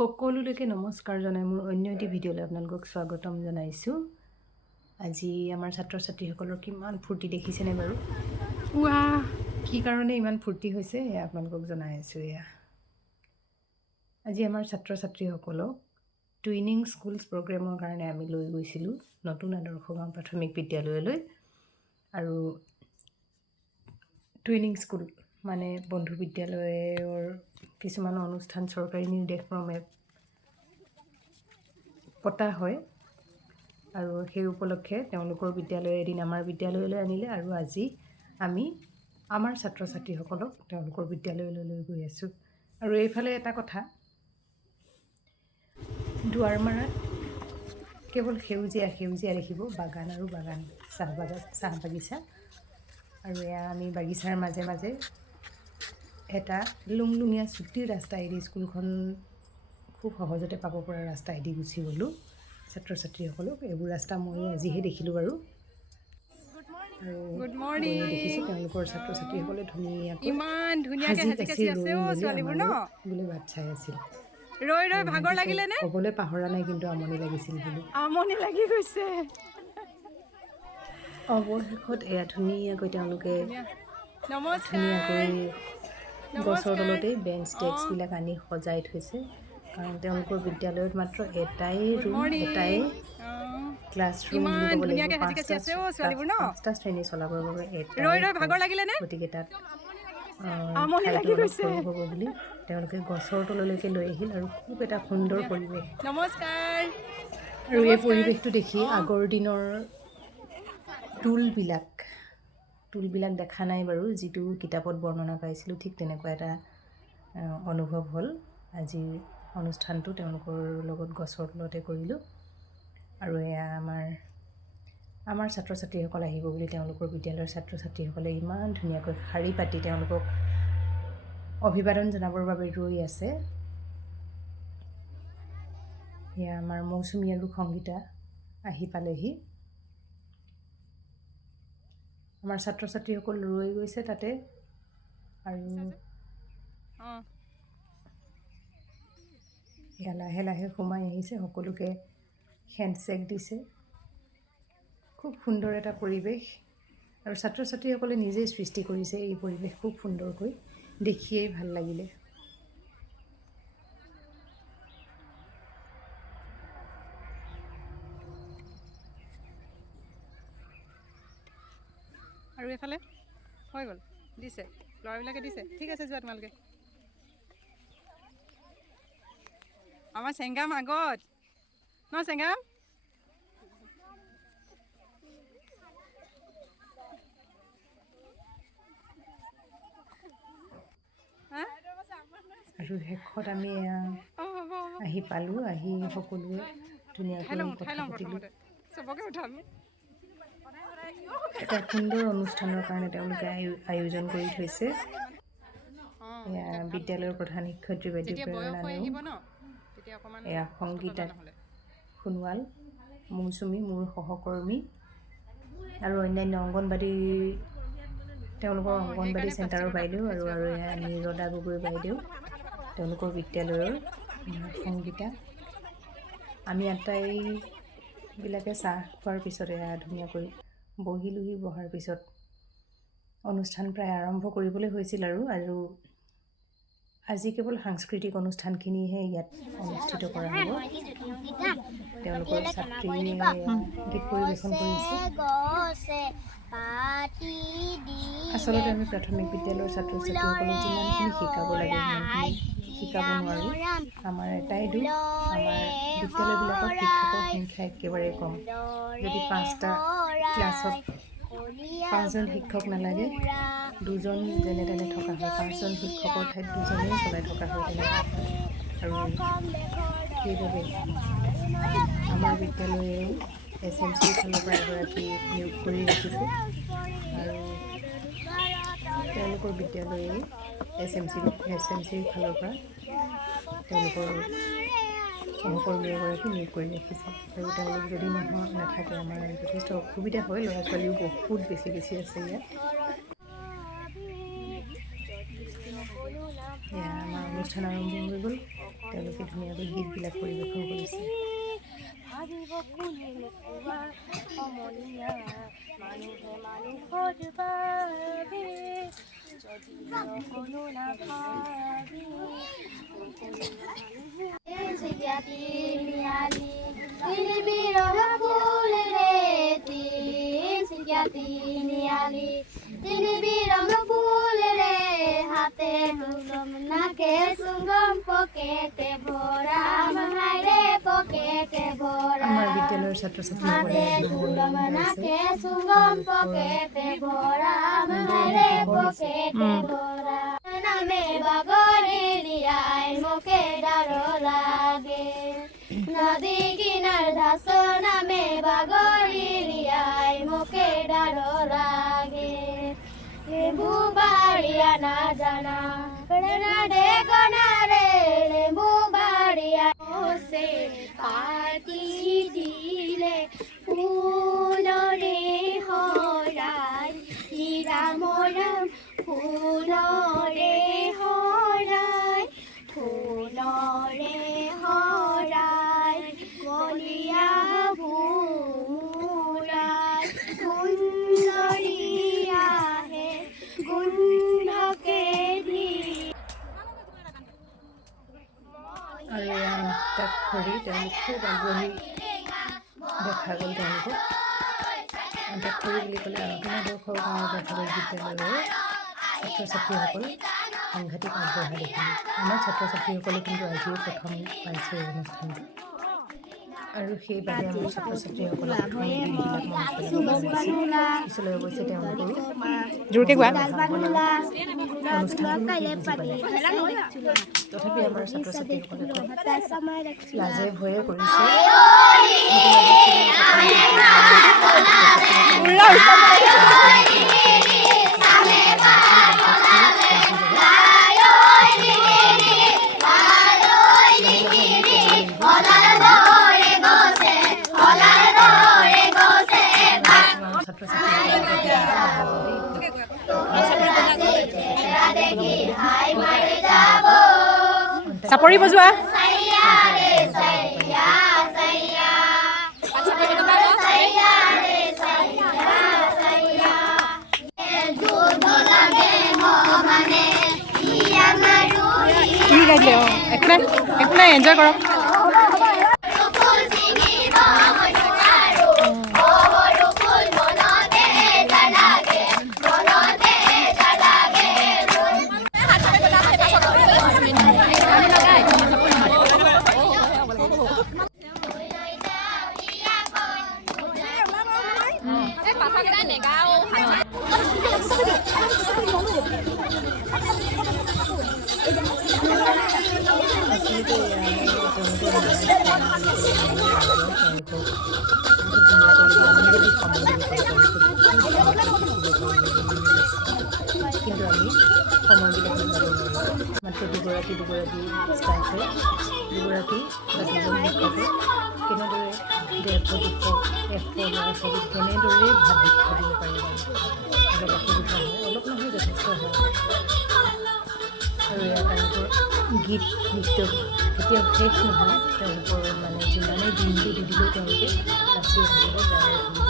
সকলোলৈকে নমস্কাৰ জনাই মোৰ অন্য এটি ভিডিঅ'লৈ আপোনালোকক স্বাগতম জনাইছোঁ। আজি আমাৰ ছাত্ৰ ছাত্ৰীসকলৰ কিমান ফূৰ্তি দেখিছেনে বাৰু? কি কাৰণে ইমান ফূৰ্তি হৈছে এয়া আপোনালোকক জনাই আছোঁ। আজি আমাৰ ছাত্ৰ ছাত্ৰীসকলক টুইনিং স্কুলছ প্ৰগ্ৰেমৰ কাৰণে আমি লৈ গৈছিলোঁ নতুন আদৰ্শ গাঁও প্ৰাথমিক বিদ্যালয়লৈ। আৰু টুইনিং স্কুল মানে বন্ধু বিদ্যালয়ৰ কিছুমান অনুষ্ঠান চৰকাৰী নিৰ্দেশক্ৰমে পতা হয় আৰু সেই উপলক্ষে তেওঁলোকৰ বিদ্যালয়ে এদিন আমাৰ বিদ্যালয়লৈ আনিলে আৰু আজি আমি আমাৰ ছাত্ৰ ছাত্ৰীসকলক তেওঁলোকৰ বিদ্যালয়লৈ লৈ গৈ আছোঁ। আৰু এইফালে এটা কথা, দুৱাৰমাৰাত কেৱল সেউজীয়া দেখিব, বাগান আৰু বাগান, চাহ বাগিচা। আৰু এয়া আমি বাগিচাৰ মাজে মাজে এটা লুংলুঙীয়া চুটিৰ ৰাস্তা এৰি স্কুলখন খুব সহজতে পাব পৰা ৰাস্তা এদি গুচি গ'লোঁ ছাত্ৰ ছাত্ৰীসকলক। এইবোৰ ৰাস্তা মই আজিহে দেখিলোঁ বাৰু। আৰু দেখিছোঁ তেওঁলোকৰ ছাত্ৰ ছাত্ৰীসকলে ধুনীয়াকৈ সাজি কাচি ৰৈ মেলি আমালৈ বোলে বাট চাই আছিল। ৰৈ ভাগৰ লাগিলে নে? ক'বলৈ পাহৰা নাই, কিন্তু আমনি লাগিছিল বুলি। আমনি লাগি গৈছে। অৱশেষত এয়া ধুনীয়াকৈ তেওঁলোকে নমস্কাৰ। গছৰ তলতেই বেঞ্চ ডেস্কবিলাক আনি সজাই থৈছে, কাৰণ তেওঁলোকৰ বিদ্যালয়ত মাত্ৰ এটাই ৰুম, এটাই ক্লাছৰুম বুলি ক'ব লাগিব। পাঁচটা শ্ৰেণী চলাবৰ বাবে ভাগৰ লাগিলে নে? গতিকে তাত ঠাইটো অলপ সৰু হ'ব বুলি তেওঁলোকে গছৰ তললৈকে লৈ আহিল আৰু খুব এটা সুন্দৰ পৰিৱেশ। নমস্কাৰ। আৰু এই পৰিৱেশটো দেখি আগৰ দিনৰ টুলবিলাক দেখা নাই বাৰু, যিটো কিতাপত বৰ্ণনা পাইছিলোঁ ঠিক তেনেকুৱা এটা অনুভৱ হ'ল। আজিৰ অনুষ্ঠানটো তেওঁলোকৰ লগত গছৰ তলতে কৰিলোঁ। আৰু এয়া আমাৰ ছাত্ৰ ছাত্ৰীসকল আহিব বুলি তেওঁলোকৰ বিদ্যালয়ৰ ছাত্ৰ ছাত্ৰীসকলে ইমান ধুনীয়াকৈ শাৰী পাতি তেওঁলোকক অভিবাদন জনাবৰ বাবে ৰৈ আছে। এয়া আমাৰ মৌচুমী আৰু সংগীতা আহি পালেহি। আমাৰ ছাত্ৰ ছাত্ৰীসকল ৰৈ গৈছে তাতে। আৰু এয়া লাহে লাহে সোমাই আহিছে, সকলোকে হেণ্ডশ্বেক দিছে। খুব সুন্দৰ এটা পৰিৱেশ, আৰু ছাত্ৰ ছাত্ৰীসকলে নিজেই সৃষ্টি কৰিছে এই পৰিৱেশ খুব সুন্দৰকৈ, দেখিয়েই ভাল লাগিলে। আৰু এইফালে হৈ গ'ল, দিছে ল'ৰাবিলাকে দিছে। ঠিক আছে, যোৱা তোমালোকে। আমাৰ চেংগাম আগত ন, চেংগাম আৰু শেষত আমি আহি পালোঁ। আহি সকলোৱে ধুনীয়াকৈ কথা পাতিলোঁ। চবকে উঠাম। এটা সুন্দৰ অনুষ্ঠানৰ কাৰণে তেওঁলোকে আয়োজন কৰি থৈছে। এয়া বিদ্যালয়ৰ প্ৰধান শিক্ষয়িত্ৰী বাইদেউ প্ৰেৰণা নেওগ, এয়া সংগীতা সোণোৱাল, মৌচুমী মোৰ সহকৰ্মী, আৰু অন্যান্য তেওঁলোকৰ অংগনবাদী চেণ্টাৰৰ বাইদেউ, আৰু এয়া নিৰদা গগৈ বাইদেউ তেওঁলোকৰ বিদ্যালয়ৰ, সংগীতা। আমি আটাইবিলাকে চাহ খোৱাৰ পিছত এয়া ধুনীয়াকৈ বহিলোহি। বহাৰ পিছত অনুষ্ঠান প্ৰায় আৰম্ভ কৰিবলৈ হৈছিল। আৰু আজি কেৱল সাংস্কৃতিক অনুষ্ঠানখিনিহে ইয়াত অনুষ্ঠিত কৰা হ'ব। তেওঁলোকৰ ছাত্ৰীয়ে গীত পৰিৱেশন কৰিছে। আচলতে আমি প্ৰাথমিক বিদ্যালয়ৰ ছাত্ৰ ছাত্ৰীসকলক যিমানখিনি শিকাব লাগে সিমানখিনি শিকাব নোৱাৰোঁ। আমাৰ এটাই দুখ, আমাৰ বিদ্যালয়বিলাকত শিক্ষকৰ সংখ্যা একেবাৰে কম। যদি 5টা ক্লাছত 5জন শিক্ষক নালাগে, 2জন যেনে তেনে থকা হয়। 5জন শিক্ষকৰ ঠাইত 2জনেই চলাই থকা হয় তেনেকুৱা। আৰু সেইবাবে আমাৰ বিদ্যালয়েও SMCৰ ফালৰ পৰা এগৰাকী নিয়োগ কৰি ৰাখিছে, আৰু তেওঁলোকৰ বিদ্যালয়েও SMCৰ ফালৰ পৰা তেওঁলোকৰ সহকৰ্মী এগৰাকী নিয়োগ কৰি ৰাখিছে। আৰু তেওঁলোক যদি নাথাকে আমাৰ যথেষ্ট অসুবিধা হয়। ল'ৰা ছোৱালীও বহুত বেছি আছে ইয়াত। এয়া আমাৰ অনুষ্ঠান আৰম্ভ হৈ গ'ল। তেওঁলোকে ধুনীয়াকৈ গীতবিলাক পৰিৱেশন কৰিছে। ভাবিব কোনে নোকোৱা সমনীয়া মানুহে মানুহৰ বাবে যদি কোনো নাভাবি যেতিয়া তিনিআলি তিনিবিৰৰ ফুলেৰে যেতিয়া তিনিআলি তিনিবিৰৰ ফুলেৰে হাতে হুলম নাকে চুংগম পকেটে ভৰা মাহাৰে পকেটে ভৰা আমাৰ বিদ্যালয়ৰ ছাত্ৰ ছাত্ৰীসকলে হুলম নাকে চুংগম পকেটে ভৰা মাহাৰে পকেটে ভৰা নামে বাগৰি দিয়াই মোকে ডাৰ লাগে নদী কিনাৰ দাস নামে বাগৰি দিয়াই মোকে ডাৰ লাগে মুবাড়িয়া না জানা না দে গনারে মুবাড়িয়া ওসে পাতি দিলে ফুলরে হরাই নিরামরম ফুলরে হরাই ফুলরে হরাই বলিয়া ভুমুরাই সুন্দরিয়া হে গুণকে দি আৰু তাত খৰি তেওঁলোক খুব আগ্ৰহী দেখা গ'ল তেওঁলোকক। তাত খৰি বুলি ক'লে আন্তঃবৰ্ষৰ গাঁৱৰ প্ৰাথমিক বিদ্যালয়ৰ ছাত্ৰ ছাত্ৰীসকল সাংঘাতিক আগবঢ়া দেখিলোঁ। আমাৰ ছাত্ৰ ছাত্ৰীসকলে কিন্তু আজিও প্ৰথম পাইছে এই অনুষ্ঠানটো, আৰু সেইবাবে আমাৰ ছাত্ৰ ছাত্ৰীসকলক প্ৰথম গীতবিলাক মনত পেলাব পিছলৈ অৱশ্যে তেওঁলোকৰো জোৰকৈ গোৱা। তথাপি আমাৰ ছাত্ৰ ছাত্ৰীসকলে লাজে ভয়ে কৰিছে। চাপৰি বজোৱা। কি গাইছে? একো নাই এনজয় কৰক। কিন্তু আমি সময়বিলাক মাত্ৰ দুগৰাকী ষ্টাফ হৈ দুগৰাকী বা দুজন শিক্ষকে কেনেদৰে 150 ল'ৰা ছোৱালীক কেনেদৰে ভাত শিক্ষা দিব পাৰিব, অলপ অসুবিধা হয়, অলপ নহয় যথেষ্ট হয়। আৰু এয়া তেওঁলোকৰ গীত নৃত্য কেতিয়াও শেষ নহয়। তেওঁলোকৰ মানে যিমানেই দিনটো দি দিলেও তেওঁলোকে নাচিয়ে থাকিব, গায়ে থাকিব।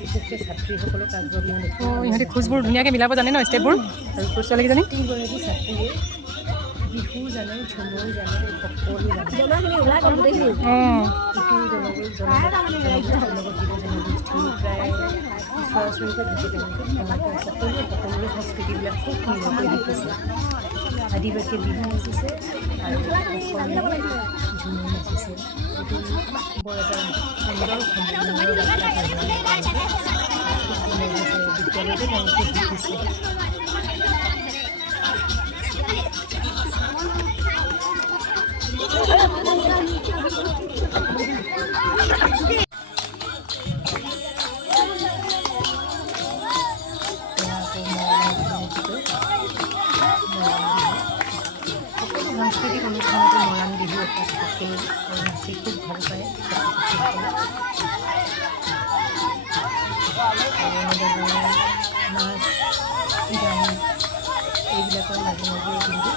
বিশেষকৈ ছাত্ৰীসকলক আগ্ৰহী ইহঁতে খোজবোৰ ধুনীয়াকৈ মিলাব জানে ন, ষ্টেপবোৰ। আৰু খোজ ছোৱালীকেইজনী প্ৰতিগৰাকী ছাত্ৰীয়ে বিহু জানে, ঝুমুৰ জানে, সকলো জানে। প্ৰায় ওচৰা ওচৰিকৈ থাকে তেওঁলোকে সকলোৰে সংস্কৃতিবিলাক খুব সুন্দৰকৈ শিকিছে। আদিবাসীয়ে বিহু নাচিছে আৰু অসমীয়া ঝুমুৰ নাচিছে। এইটো বৰ এটা সুন্দৰ সম্মিলনৰ বাৰ্তা বিদ্যালয়তে তেওঁলোকে শিকিছে। সাংস্কৃতিক অনুষ্ঠানতো মৰাণ বিহু এটা থাকেই আৰু নাচি খুব ভাল পায় নাচ গান এইবিলাকৰ মাজে মাজে কিন্তু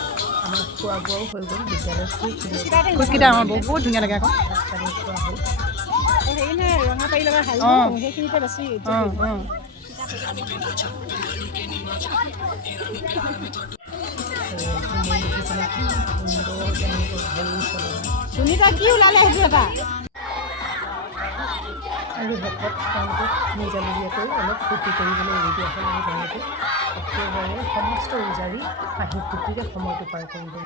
আমাৰ খোৱা বোৱাও হৈ গ'ল। বিদ্যালয়ত খোজকেইটা আমাৰ বহুত ধুনীয়া লাগে আকৌ। ভাত পানী খোৱা হ'ল। সেইখিনিতে বেছি সুনীতা কি ওলালে সেইটো এটা আৰু শেষত তেওঁলোকে নিজাববীয়াকৈ অলপ ফূৰ্তি কৰিবলৈ এৰি দিয়া হ'ল আৰু তেওঁলোকে একেবাৰে সমস্ত উজাৰি হাঁহি ফূৰ্তিৰে সময়টো পাৰ কৰিব।